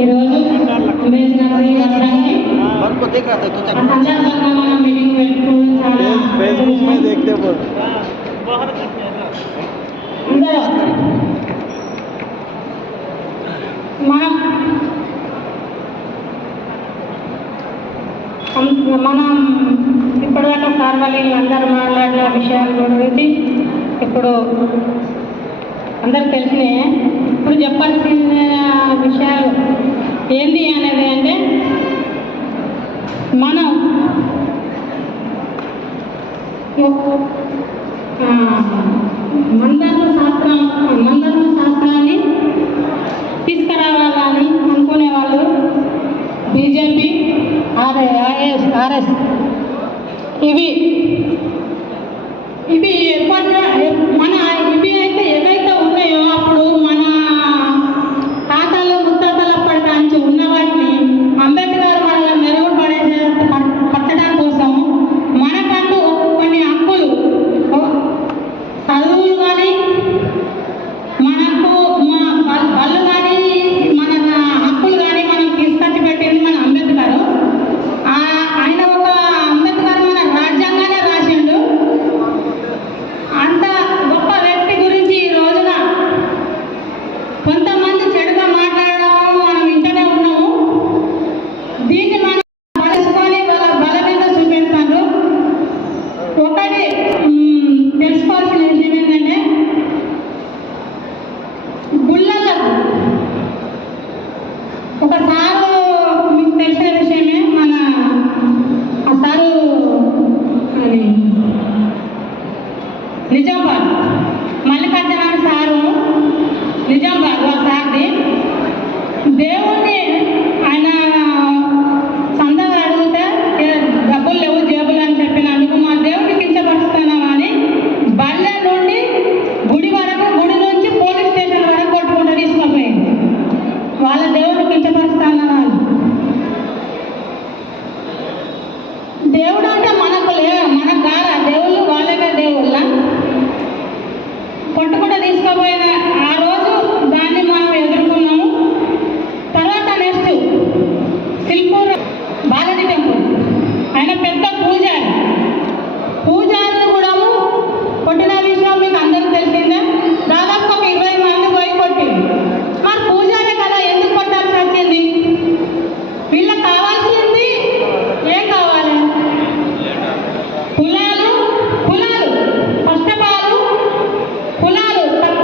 ఈరోజు అంబేద్కర్ వర్షాన్ని సందర్భంగా మనం మీటింగ్ పెట్టుకోవడం మనం ఇప్పటిదాకా సార్ వాళ్ళు అందరూ మాట్లాడిన విషయాల గురించి ఇప్పుడు అందరికి తెలిసినాయి. ఇప్పుడు చెప్పాల్సిన విషయాలు ఏంటి అనేది అంటే మనం మందర్మ శాస్త్రాన్ని తీసుకురావాలని అనుకునేవాళ్ళు బీజేపీ, ఆర్ఎస్ ఇవి మన ఇవి అయితే ఏవైతే ఉన్నాయో అప్పుడు మన తాతలు ముత్తాతలు అప్పటి నుంచి ఉన్న వాటిని అంబేద్కర్ వాళ్ళ మెరుగుపరచడం కోసం మనకంటూ కొన్ని హక్కులు చదువులు కానీ మనకు వాళ్ళు కానీ మన హక్కులు కానీ మనం తీసుకొచ్చి పెట్టింది మన అంబేద్కర్. ఆయన ఒక అంబేద్కర్ మన రాజ్యాంగానే రాసిండు. అంత గొప్ప వ్యక్తి గురించి ఈ రోజున కొంతమంది చెడుగా మాట్లాడడం మనం ఇంటనే ఉన్నాము. దీన్ని మనం పడుచుకొని వాళ్ళ బల మీద చూపెడతారు. ఒకటి తెలుసుకోవాల్సిన విషయం ఏంటంటే గుళ్ళలకు ఒక సారు మీకు తెలిసిన విషయమే. మన ఆ సారు అని నిజామాబాద్ మల్లికార్జున సారు నిజామాబాద్ వాళ్ళ సార్ది దేవుణ్ణి ఆయన సందాలు అడిగితే డబ్బులు లేవు జేబులు అని చెప్పినందుకు మా దేవుడిని కించపరుస్తున్నాం అని బళ్ళ నుండి గుడి వరకు, గుడి నుంచి పోలీస్ స్టేషన్ వరకు కొట్టుకుంటూ తీసుకుపోయింది. వాళ్ళ దేవుడిని కించపరుస్తున్నామని దేవుడు అంటే మనకు మనకు కాదా దేవుళ్ళు, వాళ్ళగా దేవుళ్ళ కొట్టుకుంటూ తీసుకుపోయిన ఆ రోజు దాన్ని మనం ఎదుర్కొన్నాము. తర్వాత నెక్స్ట్ సిల్పూర్ బాలాజీ టెంపుల్ ఆయన పెద్ద పూజారులు కూడా కొట్టిన విషయం మీకు అందరికీ తెలిసిందే. దాదాపు ఒక 20 మంది పోయి కొట్టింది. మరి పూజారే కదా ఎందుకు కొట్టాల్సి వచ్చింది? వీళ్ళకి కావాల్సింది ఏం కావాలి? కులాలు ఫస్ట్ ఆఫ్ ఆల్ కులాలు తక్కువ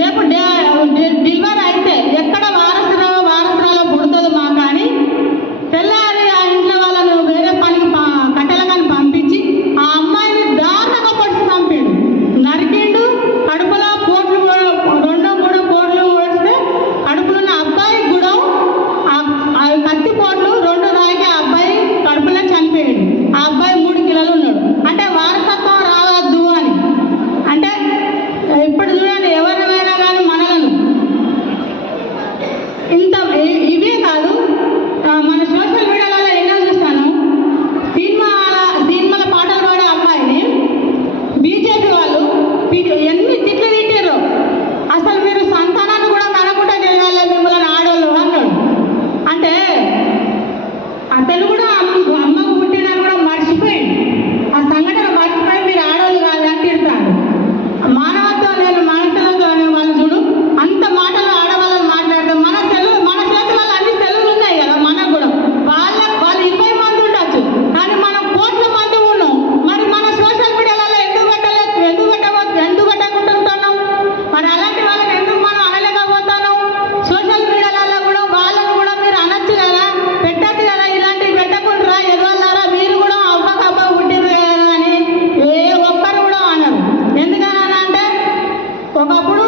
రేపు డెలివరీ అయితే ఎక్కడ వారసురాలో పుడుతుందో మా కానీ తెల్లారి ఆ ఇంట్లో వాళ్ళను వేరే పనికి కట్టెల కానీ పంపించి ఆ అమ్మాయిని దారుణంగా పొడిచి చంపాడు, నరికిండు. కడుపులో పోట్లు 2-3 పోట్లు పొడిస్తే కడుపులో ఉన్న అబ్బాయికి కూడా ఆ కత్తి పోట్లు 2 రాయికి ఆ అబ్బాయి కడుపులో చనిపోయాడు. ఆ అబ్బాయి 3 కిలోలు ఉన్నాడు. అంటే వారసత్వం రావద్దు అని. అంటే ఇప్పుడు చూడండి, ఎవరినైనా కానీ మనలను ఇంత ఇవే కాదు, మన సోషల్ మీడియాలో ఎన్నో చూస్తాను. సినిమాల పాటలు పాడే అమ్మాయిని బీజేపీ వాళ్ళు ఎన్ని తిట్లు తిట్టారు. అసలు మీరు సంతానాన్ని కూడా కనకుండా తిరగాలి మిమ్మల్ని ఆడవాళ్ళు అన్నాడు. అంటే అతను కూడా అమ్మకు పుట్టినా కూడా మర్చిపోయింది, ఆ సంఘటన మర్చిపోయి మీరు ఆడవాళ్ళు కాదు అని తిడతాడు. మానవత్వం లేని మనుషులతో వాళ్ళు చూడు అంత మాటలు ఆడవాళ్ళని మాట్లాడతారు. మన చేతులలో అన్ని సెలవులు ఉన్నాయి కదా మనకు కూడా. వాళ్ళు 20 మంది ఉండొచ్చు, కానీ మనం కోట్ల మంది ఉన్నాం. మరి మన సోషల్ మీడియాలలో ఎందుకు పెట్టకుంటున్నాం? మరి అలాంటి వాళ్ళని ఎందుకు మనం అనలేకపోతున్నాం? సోషల్ మీడియాలలో కూడా వాళ్ళని కూడా మీరు అనొచ్చు కదా, పెట్టద్దు కదా, ఇలాంటివి పెట్టకుండా ఎదవల్లారా మీరు కూడా అవ్వకబ్బ పుట్టిరు కదా అని ఏ ఒక్కరు కూడా అనరు. ఎందుకని అంటే ఒకప్పుడు